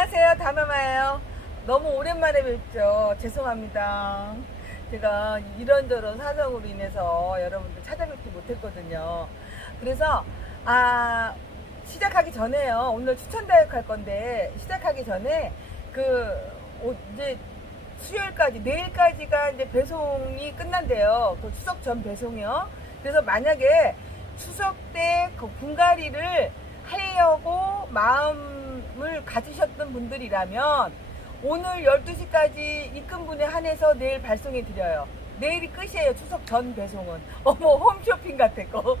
안녕하세요. 다나마예요. 너무 오랜만에 뵙죠. 죄송합니다. 제가 이런저런 사정으로 인해서 여러분들 찾아뵙지 못했거든요. 그래서 아 시작하기 전에요. 오늘 추천 다이어트 할 건데 시작하기 전에 그 오- 이제 수요일까지 내일까지가 이제 배송이 끝난대요. 그 추석 전 배송이요. 그래서 만약에 추석 때 그 분갈이를 하려고 마음 을 가지셨던 분들이라면 오늘 12시까지 입금분에 한해서 내일 발송해 드려요. 내일이 끝이에요. 추석 전 배송은. 어머 홈쇼핑 거.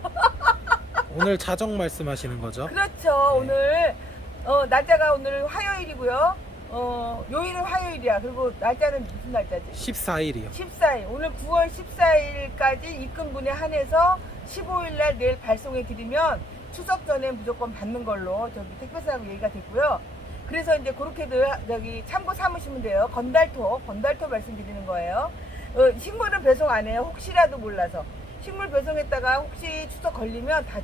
오늘 자정 말씀하시는 거죠? 그렇죠. 오늘 어, 날짜가 오늘 화요일이고요. 어, 요일은 화요일이야. 그리고 날짜는 무슨 날짜지? 14일이요. 14일. 오늘 9월 14일까지 입금분에 한해서 15일 날 내일 발송해 드리면 추석 전에 무조건 받는 걸로 저기 택배사하고 얘기가 됐고요. 그래서 이제 그렇게들 저기 참고 삼으시면 돼요. 건달토, 건달토 말씀드리는 거예요. 어, 식물은 배송 안 해요. 혹시라도 몰라서. 식물 배송했다가 혹시 추석 걸리면 다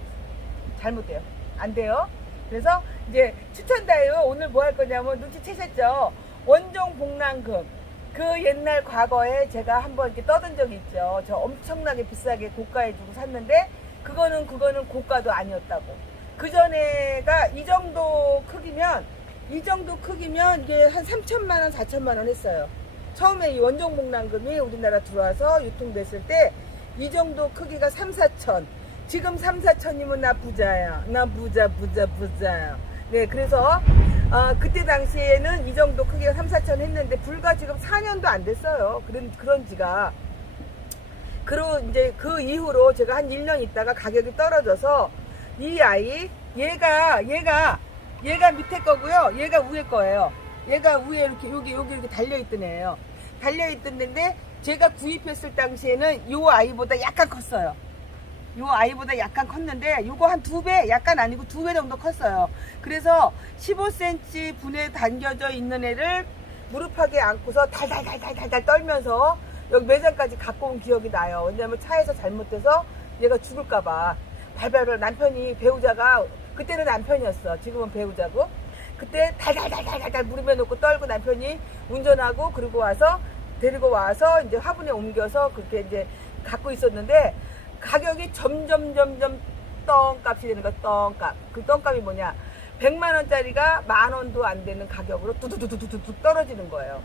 잘못돼요. 안 돼요. 그래서 이제 추천다요. 오늘 뭐 할 거냐면 눈치채셨죠? 원종 복랑금. 그 옛날 과거에 제가 한번 이렇게 떠든 적이 있죠. 저 엄청나게 비싸게 고가에 주고 샀는데 그거는 그거는 고가도 아니었다고. 그 전에가 이 정도 크기면 이 정도 크기면 이게 한 3천만 원, 4천만 원 했어요. 처음에 이 원종 복랑금이 우리나라 들어와서 유통됐을 때 이 정도 크기가 3, 4천. 지금 3, 4천이면 나 부자야. 나 부자, 부자, 부자야. 네, 그래서 어, 그때 당시에는 이 정도 크기가 3, 4천 했는데 불과 지금 4년도 안 됐어요. 그런 그런 지가. 그리고 이제 그 이후로 제가 한 1년 있다가 가격이 떨어져서 이 아이 얘가 얘가 얘가 밑에 거고요. 얘가 위에 거예요. 얘가 위에 이렇게 여기 여기 이렇게 달려 있던 애예요. 달려 있던 애인데 제가 구입했을 당시에는 요 아이보다 약간 컸어요. 요 아이보다 약간 컸는데 요거 한 두 배 약간 아니고 두 배 정도 컸어요. 그래서 15cm 분에 당겨져 있는 애를 무릎하게 안고서 달달달달달달 떨면서 여기 매장까지 갖고 온 기억이 나요. 왜냐면 차에서 잘못돼서 얘가 죽을까봐 발발발 남편이 배우자가 그때는 남편이었어. 지금은 배우자고. 그때 달달달달달달 무릎에 놓고 떨고 남편이 운전하고 그리고 와서 데리고 와서 이제 화분에 옮겨서 그렇게 이제 갖고 있었는데 가격이 점점 점점 똥값이 되는 거야 똥값 그 똥값이 뭐냐 100만 원짜리가 만 원도 안 되는 가격으로 뚜두두두두두 떨어지는 거예요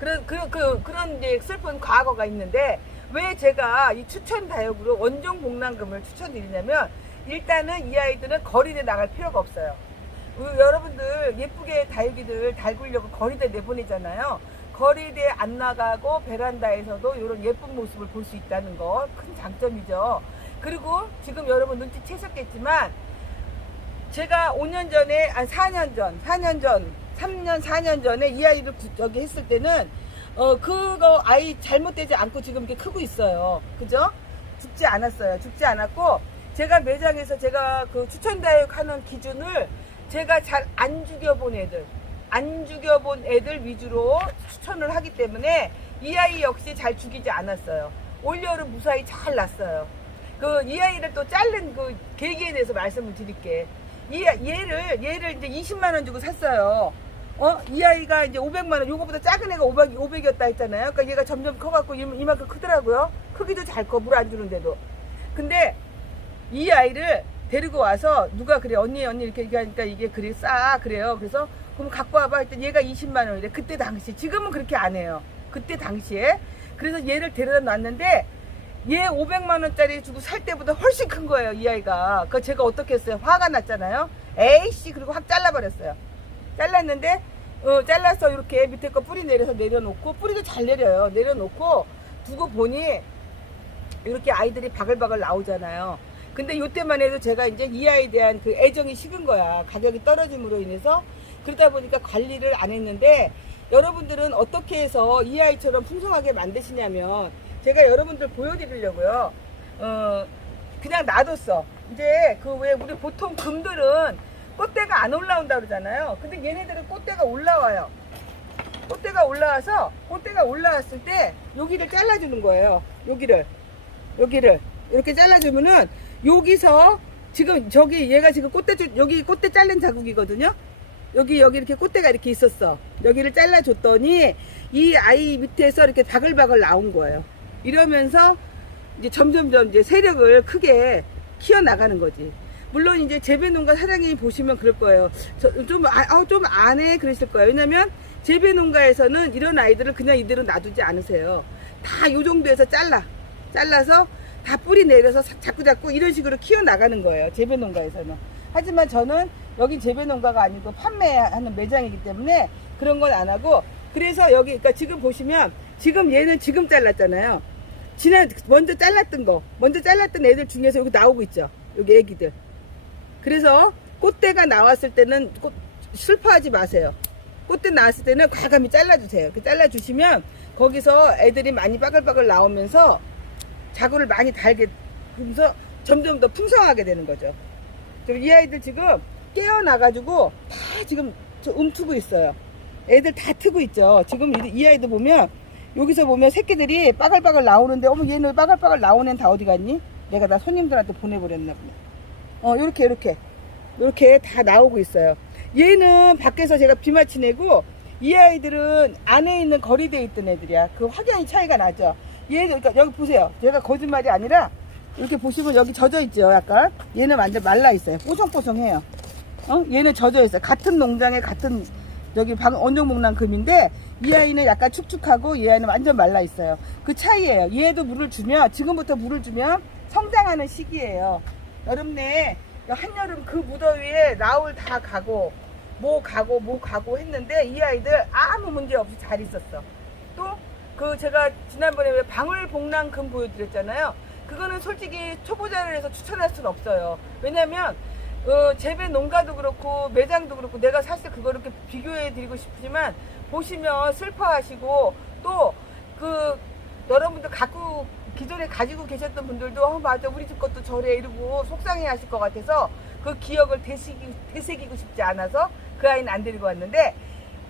그런 그, 그, 그런 이제 슬픈 과거가 있는데 왜 제가 이 추천 다육으로 원종 복랑금을 추천드리냐면 일단은 이 아이들은 거리에 나갈 필요가 없어요 그 여러분들 예쁘게 다육이들 달구려고 거리대 내보내잖아요. 거리대 안 나가고 베란다에서도 이런 예쁜 모습을 볼 수 있다는 거 큰 장점이죠. 그리고 지금 여러분 눈치채셨겠지만 제가 5년 전에, 아 4년 전, 4년 전, 3년, 4년 전에 이 아이를 구- 저기 했을 때는 어 그거 아이 잘못되지 않고 지금 이렇게 크고 있어요. 그죠? 죽지 않았어요. 죽지 않았고 제가 매장에서 제가 그 추천 다육 하는 기준을 제가 잘 안 죽여본 애들, 안 죽여본 애들 위주로 추천을 하기 때문에 이 아이 역시 잘 죽이지 않았어요. 올여름 무사히 잘 났어요. 그 이 아이를 또 자른 그 계기에 대해서 말씀을 드릴게. 이 얘를 얘를 이제 20만 원 주고 샀어요. 어? 이 아이가 이제 500만 원, 요거보다 작은 애가 500, 500이었다 했잖아요. 그러니까 얘가 점점 커갖고 이- 이만큼 크더라고요. 크기도 잘 커, 물 안 주는데도. 근데 이 아이를 데리고 와서 누가 그래 언니 언니 이렇게 얘기하니까 이게 그래 싸 그래요 그래서 그럼 갖고 와봐 했더니 얘가 20만 원이래 그때 당시 지금은 그렇게 안 해요 그때 당시에 그래서 얘를 데려다 놨는데 얘 500만 원짜리 주고 살 때보다 훨씬 큰 거예요 이 아이가 그 제가 어떻게 했어요 화가 났잖아요 에이씨 그리고 확 잘라버렸어요 잘랐는데 어, 잘라서 이렇게 밑에 거 뿌리 내려서 내려놓고 뿌리도 잘 내려요 내려놓고 두고 보니 이렇게 아이들이 바글바글 나오잖아요. 근데 요때만 해도 제가 이제 이 아이에 대한 그 애정이 식은 거야. 가격이 떨어짐으로 인해서. 그러다 보니까 관리를 안 했는데 여러분들은 어떻게 해서 이 아이처럼 풍성하게 만드시냐면 제가 여러분들 보여드리려고요. 어, 그냥 놔뒀어. 이제 그 왜 우리 보통 금들은 꽃대가 안 올라온다 그러잖아요. 근데 얘네들은 꽃대가 올라와요. 꽃대가 올라와서 꽃대가 올라왔을 때 여기를 잘라주는 거예요. 여기를 여기를 이렇게 잘라주면은 여기서 지금 저기 얘가 지금 꽃대 줄- 여기 꽃대 자른 자국이거든요. 여기 여기 이렇게 꽃대가 이렇게 있었어. 여기를 잘라줬더니 이 아이 밑에서 이렇게 바글바글 나온 거예요. 이러면서 이제 점점점 이제 세력을 크게 키워 나가는 거지. 물론 이제 재배농가 사장님이 보시면 그럴 거예요. 좀, 아, 아, 좀 안해 그러실 거예요. 왜냐면 재배농가에서는 이런 아이들을 그냥 이대로 놔두지 않으세요. 다 요 정도에서 잘라. 잘라서 다 뿌리 내려서 사- 자꾸 자꾸 이런 식으로 키워 나가는 거예요. 재배농가에서는. 하지만 저는 여기 재배농가가 아니고 판매하는 매장이기 때문에 그런 건 안 하고 그래서 여기 그러니까 지금 보시면 지금 얘는 지금 잘랐잖아요. 지난 먼저 잘랐던 거 먼저 잘랐던 애들 중에서 여기 나오고 있죠. 여기 애기들. 그래서 꽃대가 나왔을 때는 꽃, 슬퍼하지 마세요. 꽃대 나왔을 때는 과감히 잘라주세요. 이렇게 잘라주시면 거기서 애들이 많이 빠글빠글 나오면서 자구를 많이 달게 그러면서 점점 더 풍성하게 되는 거죠. 이 아이들 지금 깨어나가지고 다 지금 저 움트고 있어요. 애들 다 트고 있죠. 지금 이, 이 아이들 보면 여기서 보면 새끼들이 빠글빠글 나오는데 어머 얘는 빠글빠글 나오는 다 어디 갔니? 내가 다 손님들한테 보내버렸나 보네. 어 요렇게 요렇게 요렇게 다 나오고 있어요. 얘는 밖에서 제가 비맞치 내고 이 아이들은 안에 있는 거리대에 있던 애들이야. 그 확연히 차이가 나죠. 얘는 그러니까 여기 보세요. 제가 거짓말이 아니라 이렇게 보시면 여기 젖어 있죠. 약간 얘는 완전 말라 있어요. 뽀송뽀송해요. 어? 얘는 젖어 있어요. 같은 농장에 같은 여기 방 원종목난 금인데 이 아이는 약간 축축하고 이 아이는 완전 말라 있어요. 그 차이예요. 얘도 물을 주면 지금부터 물을 주면 성장하는 시기예요. 여름 내에 한여름 그 무더위에 나올 다 가고 뭐 가고 뭐 가고 했는데 이 아이들 아무 문제 없이 잘 있었어. 또 그 제가 지난번에 왜 방울복랑금 보여드렸잖아요. 그거는 솔직히 초보자를 해서 추천할 수는 없어요. 왜냐면 어, 재배 농가도 그렇고 매장도 그렇고 내가 사실 그거 이렇게 비교해 드리고 싶지만 보시면 슬퍼하시고 또 그 여러분들 갖고 기존에 가지고 계셨던 분들도 어, 맞아 우리 집 것도 저래 이러고 속상해 하실 것 같아서 그 기억을 되새기, 되새기고 싶지 않아서 그 아이는 안 데리고 왔는데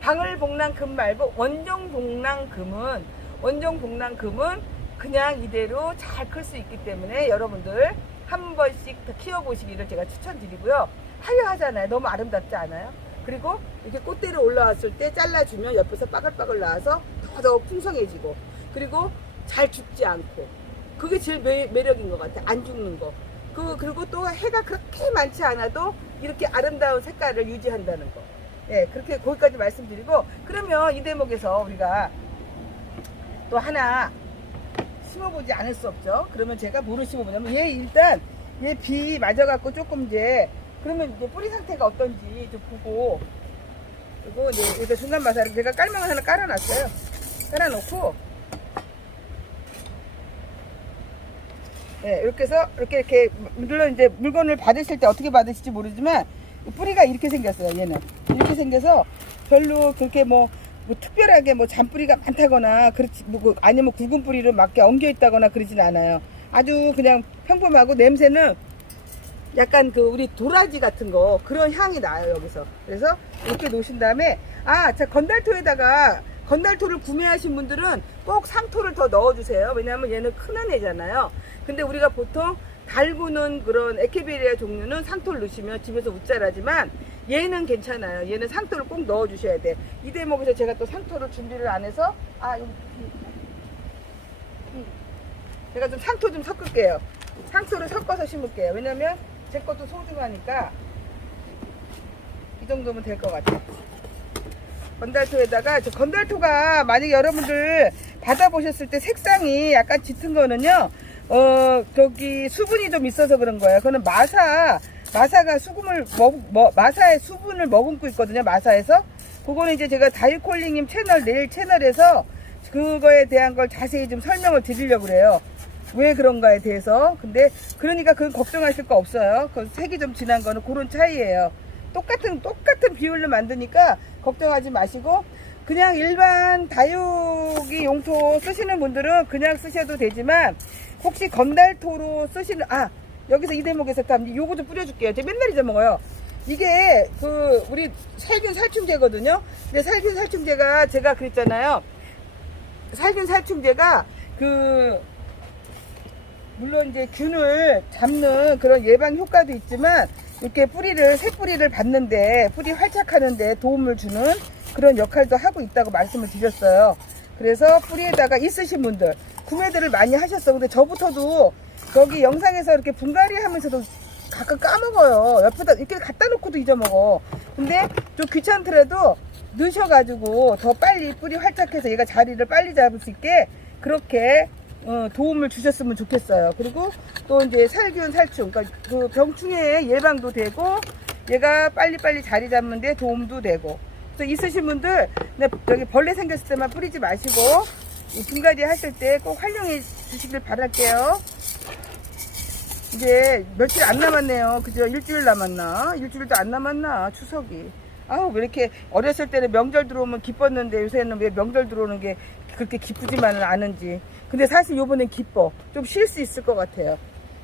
방울복랑금 말고 원종복랑금은 원종복랑금은 그냥 이대로 잘 클 수 있기 때문에 여러분들 한 번씩 더 키워보시기를 제가 추천드리고요. 화려하잖아요. 너무 아름답지 않아요? 그리고 이렇게 꽃대로 올라왔을 때 잘라주면 옆에서 빠글빠글 나와서 더더 풍성해지고 그리고 잘 죽지 않고 그게 제일 매, 매력인 것 같아. 안 죽는 거. 그, 그리고 또 해가 그렇게 많지 않아도 이렇게 아름다운 색깔을 유지한다는 거. 예, 그렇게 거기까지 말씀드리고 그러면 이 대목에서 우리가 또 하나 심어보지 않을 수 없죠. 그러면 제가 뭐를 심어보냐면 얘 일단 얘 비 맞아갖고 조금 이제 그러면 이제 뿌리 상태가 어떤지 좀 보고 그리고 이제 이렇게 중간 마사를 제가 깔망을 하나 깔아놨어요. 깔아놓고 네, 이렇게 해서 이렇게 이렇게 물론 이제 물건을 받으실 때 어떻게 받으실지 모르지만 뿌리가 이렇게 생겼어요. 얘는 이렇게 생겨서 별로 그렇게 뭐, 뭐 특별하게 뭐 잔뿌리가 많다거나 그렇지 뭐 그- 아니면 굵은 뿌리로 막게 엉겨 있다거나 그러진 않아요. 아주 그냥 평범하고 냄새는 약간 그 우리 도라지 같은 거 그런 향이 나요 여기서. 그래서 이렇게 놓으신 다음에 아, 자 건달토에다가 건달토를 구매하신 분들은 꼭 상토를 더 넣어주세요. 왜냐하면 얘는 크는 애잖아요. 근데 우리가 보통 달구는 그런 에케베리아 종류는 상토를 넣으시면 집에서 웃자라지만 얘는 괜찮아요. 얘는 상토를 꼭 넣어주셔야 돼. 이 대목에서 제가 또 상토를 준비를 안 해서 아 여기 음. 제가 좀 상토 좀 섞을게요. 상토를 섞어서 심을게요. 왜냐면 제 것도 소중하니까 이 정도면 될 것 같아요. 건달토에다가 저 건달토가 만약에 여러분들 받아보셨을 때 색상이 약간 짙은 거는요 어 저기 수분이 좀 있어서 그런 거예요. 그거는 마사 마사가 수분을 먹, 뭐, 마사의 수분을 머금고 있거든요 마사에서. 그거는 이제 제가 다이콜링님 채널 내일 채널에서 그거에 대한 걸 자세히 좀 설명을 드리려고 그래요. 왜 그런가에 대해서. 근데 그러니까 그건 걱정하실 거 없어요. 그 색이 좀 진한 거는 그런 차이예요. 똑같은 똑같은 비율로 만드니까 걱정하지 마시고 그냥 일반 다육이 용토 쓰시는 분들은 그냥 쓰셔도 되지만 혹시 건달토로 쓰시는 아 여기서 이 대목에서 참 요거 좀 뿌려줄게요. 제가 맨날 잊어먹어요. 이게 그 우리 살균 살충제거든요. 근데 살균 살충제가 제가 그랬잖아요. 살균 살충제가 그 물론 이제 균을 잡는 그런 예방 효과도 있지만 이렇게 뿌리를 새 뿌리를 받는데 뿌리 활착하는데 도움을 주는 그런 역할도 하고 있다고 말씀을 드렸어요. 그래서 뿌리에다가 있으신 분들 구매들을 많이 하셨어. 근데 저부터도 여기 영상에서 이렇게 분갈이 하면서도 가끔 까먹어요. 옆에다 이렇게 갖다 놓고도 잊어먹어. 근데 좀 귀찮더라도 넣으셔가지고 더 빨리 뿌리 활착해서 얘가 자리를 빨리 잡을 수 있게 그렇게 어, 도움을 주셨으면 좋겠어요. 그리고 또 이제 살균 살충, 그러니까 그 병충해 예방도 되고 얘가 빨리빨리 자리 잡는데 도움도 되고. 그래서 있으신 분들 네, 여기 벌레 생겼을 때만 뿌리지 마시고 이 분갈이 하실 때 꼭 활용해 주시길 바랄게요. 이제 며칠 안 남았네요. 그죠? 일주일 남았나? 일주일도 안 남았나? 추석이. 아우, 왜 이렇게 어렸을 때는 명절 들어오면 기뻤는데 요새는 왜 명절 들어오는 게 그렇게 기쁘지만은 않은지. 근데 사실 요번엔 기뻐. 좀 쉴 수 있을 것 같아요.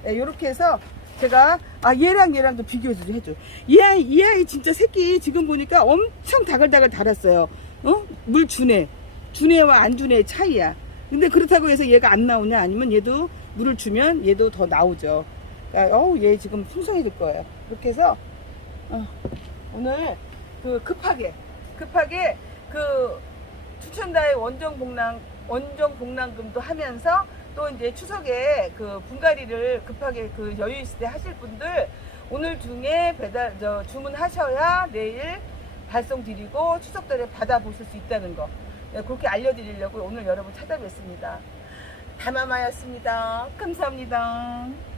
네, 요렇게 해서 제가, 아, 얘랑 얘랑 좀 비교해 줘, 해줘. 이 아이, 이 아이 진짜 새끼 지금 보니까 엄청 다글다글 달았어요. 어? 물 주네. 주네와 안 주네의 차이야. 근데 그렇다고 해서 얘가 안 나오냐? 아니면 얘도 물을 주면 얘도 더 나오죠. 그러니까 어우 얘 지금 풍성해질 거예요. 이렇게 해서 어, 오늘 그 급하게 급하게 그 추천다의 원정 복랑 원정 복랑금도 하면서 또 이제 추석에 그 분갈이를 급하게 그 여유 있을 때 하실 분들 오늘 중에 배달 저 주문하셔야 내일 발송 드리고 추석 전에 받아보실 수 있다는 거 네, 그렇게 알려드리려고 오늘 여러분 찾아뵙습니다. 다마마였습니다. 감사합니다.